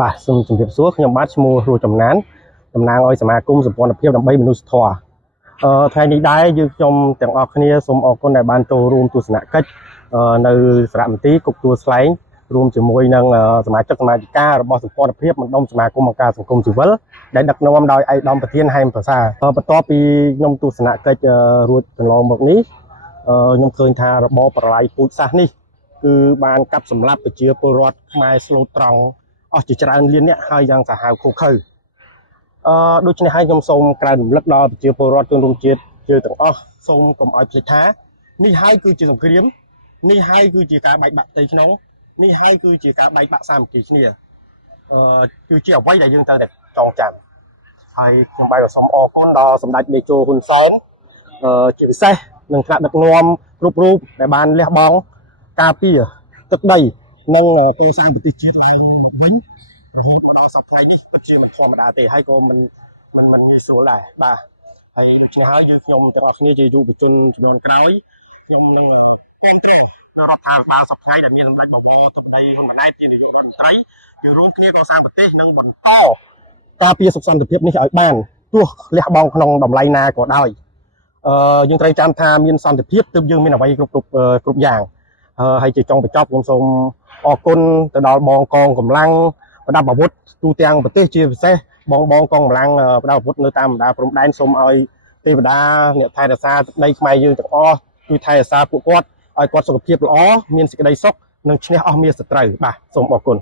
បាទសូមជម្រាបសួរខ្ញុំបាទឈ្មោះរੂចំណានតំណាងឲ្យសមាគមសម្ព័ន្ធភាពដើម្បីមនុស្សធម៌ថ្ងៃនេះដែរយើងខ្ញុំទាំងអស់គ្នាសូមអរគុណដែលបានចូលរួមទស្សនកិច្ចនៅសារមន្ទីរគុកទួលស្លែងរួមជាមួយនឹងសមាជិកសមាជិការបស់សម្ព័ន្ធភាពមណ្ឌលសមាគមអង្គការសង្គមស៊ីវិលដែលដឹកនាំដោយឯកឧត្តមប្រធានហែមប្រសាបន្ទាប់ពីខ្ញុំទស្សនកិច្ចរួចកន្លងមកនេះខ្ញុំឃើញថារបបប្រឡាយពូជសាសន៍នេះគឺបានកាប់សម្លាប់ប្រជាពលរដ្ឋខ្មែរស្លូតត្រង់អស់ជាច្រើនលានអ្នកហើយយ៉ាងសាហាវឃោឃៅដូច្នេះហើយខ្ញុំសូមក្រើនរំលឹកដល់ប្រជាពលរដ្ឋជនរួមជាតិយើងទាំងអស់សូមកុំឲ្យភ្លេចថានេះហើយគឺជាសង្គ្រាមនេះហើយគឺជាការបែកបាក់ផ្ទៃក្នុងនេះហើយគឺជាការបែកបាក់សាមគ្គីគ្នាគឺជាអ្វីដែលយើងត្រូវតែចងចាំហើយខ្ញុំបែរសូមអរគុណដល់សម្ដេចមេជោហ៊ុនសែនជាពិសេសនឹងថ្នាក់ដឹកនាំគ្រប់រូបដែលបានលះបង់ការពារទឹកដីនិងកសាងប្រទេសជាតិឡើងវិញរហូតដល់សប្តាហ៍នេះជាមិនធម្មតាទេហើយក៏មិនងាយស្រួលដែរបាទហើយឆ្នេះហើយយើងខ្ញុំទាំងអស់គ្នាជាយុវជនជំនាន់ក្រោយខ្ញុំនឹងគាំទ្រនៅរដ្ឋាភិបាលសប្តាហ៍ដែលមានសម្ដេចបបរទឹកដីហ៊ុនម៉ាណែតជានាយករដ្ឋមន្ត្រីយើងរួមគ្នាកសាងប្រទេសនិងបន្តការពារសុខសន្តិភាពនេះឲ្យបានទោះលះបង់ក្នុងតម្លៃណាក៏ដោយយើងត្រូវចាំថាមានសន្តិភាពទើបយើងមានអ្វីគ្រប់យ៉ាងហើយជាចុងបញ្ចប់ខ្ញុំសូមអរគុណទៅដល់បងកងកម្លាំងប្រដាប់អាវុធទូទាំងប្រទេសជាពិសេសបងកងកម្លាំងប្រដាប់អាវុធនៅតាមបណ្ដាព្រំដែនសូមឲ្យទេវតាអ្នកថែរក្សាទឹកដីខ្មែរយើងទាំងអស់ជួយថែរក្សាពួកគាត់ឲ្យគាត់សុខភាពល្អមានសេចក្តីសុខនិងឈ្នះអស់មារសត្រូវបាទសូមអរគុណ